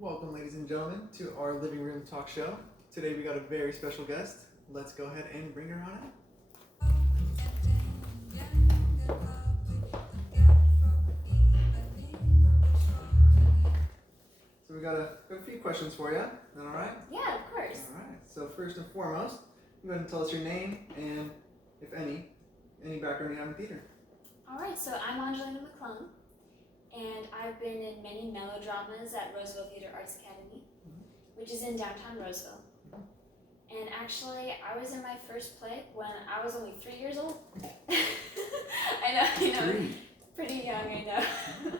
Welcome, ladies and gentlemen, to our living room talk show. Today we got a very special guest. Let's go ahead and bring her on out. So we got a few questions for you. Is that all right? Yeah, of course. All right. So first and foremost, go ahead and tell us your name and, if any background you have in theater. All right, so I'm Angelina McClung, and I've been in many melodramas at Roseville Theater Arts Academy, which is in downtown Roseville. And actually, I was in my first play when I was only 3 years old. I know, pretty young, I know.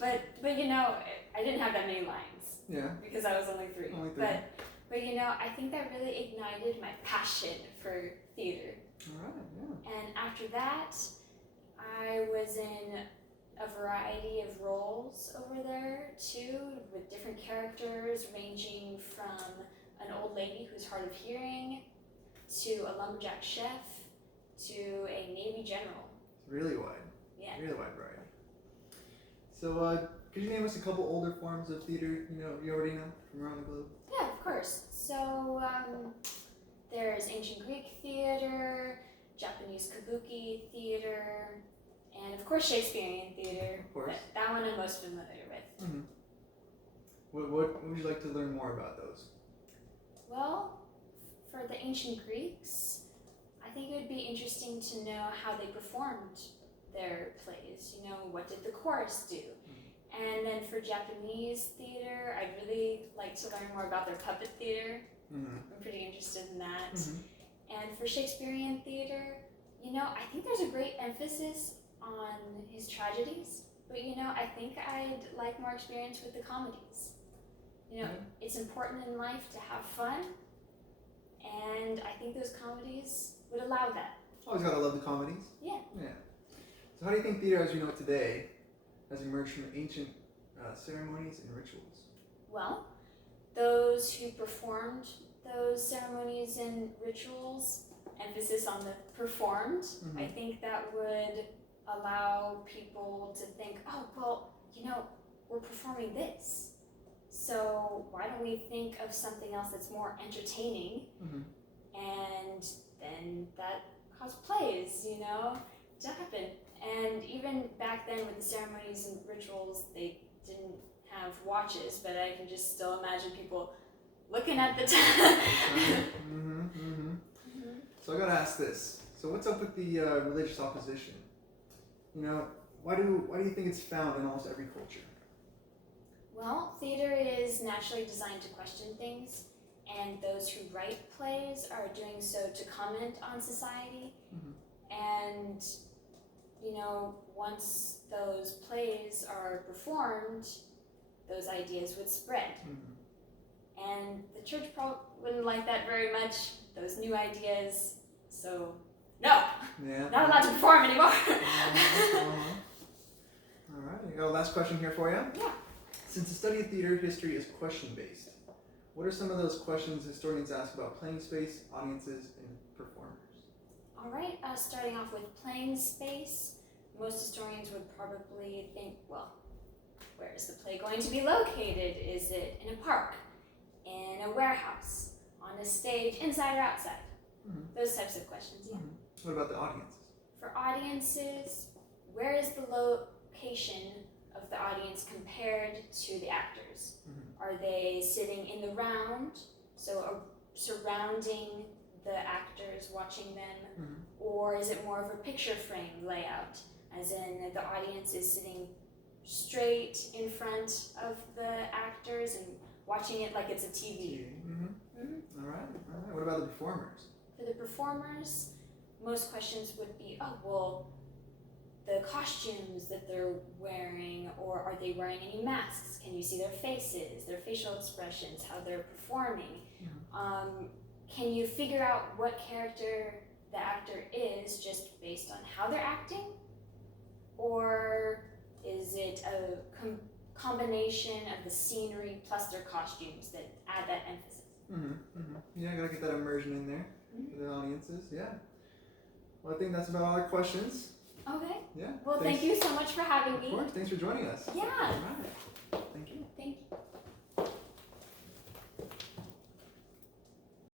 But you know, I didn't have that many lines. Yeah. Because I was only three. But you know, I think that really ignited my passion for theater. All right, yeah. And after that, I was in a variety of roles over there too, with different characters ranging from an old lady who's hard of hearing to a lumberjack chef to a Navy general. It's really wide. Yeah. Really wide variety. So, could you name us a couple older forms of theater you already know from around the globe? Yeah, of course. So, there's ancient Greek theater, Japanese kabuki theater, and of course Shakespearean theater. Of course. That one I'm most familiar with. Mm-hmm. What would you like to learn more about those? Well, for the ancient Greeks, I think it would be interesting to know how they performed their plays. You know, what did the chorus do? And then for Japanese theater, I'd really like to learn more about their puppet theater. I'm pretty interested in that. And for Shakespearean theater, you know, I think there's a great emphasis on his tragedies, but you know, I think I'd like more experience with the comedies. You know, it's important in life to have fun, and I think those comedies would allow that. Always gotta love the comedies. Yeah. Yeah. So how do you think theater as you know it today has emerged from ancient ceremonies and rituals? Well, those who performed those ceremonies and rituals, emphasis on the performed, I think that would allow people to think, oh, well, you know, we're performing this. So why don't we think of something else that's more entertaining? And then that caused plays, you know, to happen. And even back then with the ceremonies and rituals, they didn't have watches, but I can just still imagine people looking at the time. So I gotta ask this. So what's up with the religious opposition? You know, why do you think it's found in almost every culture? Well, theater is naturally designed to question things, and those who write plays are doing so to comment on society. And you know, once those plays are performed, those ideas would spread. And the church probably wouldn't like that very much, those new ideas, so no, not allowed to perform anymore. All right, I got a last question here for you. Yeah. Since the study of theater history is question-based, what are some of those questions historians ask about playing space, audiences, and performers? All right, starting off with playing space, most historians would probably think, well, where is the play going to be located? Is it in a park, in a warehouse, on a stage, inside or outside? Those types of questions, yeah. What about the audiences? For audiences, where is the location of the audience compared to the actors? Are they sitting in the round, so surrounding the actors, watching them, or is it more of a picture frame layout, as in the audience is sitting straight in front of the actors and watching it like it's a TV? All right. What about the performers? For the performers, most questions would be, oh, well, the costumes that they're wearing, or are they wearing any masks? Can you see their faces, their facial expressions, how they're performing? Can you figure out what character the actor is just based on how they're acting? Or is it a combination of the scenery plus their costumes that add that emphasis? Yeah, I gotta get that immersion in there for the audiences. Yeah. Well, I think that's about all our questions. Okay. Yeah. Well, thank you so much for having me. Of course. Thanks for joining us. Yeah. All right.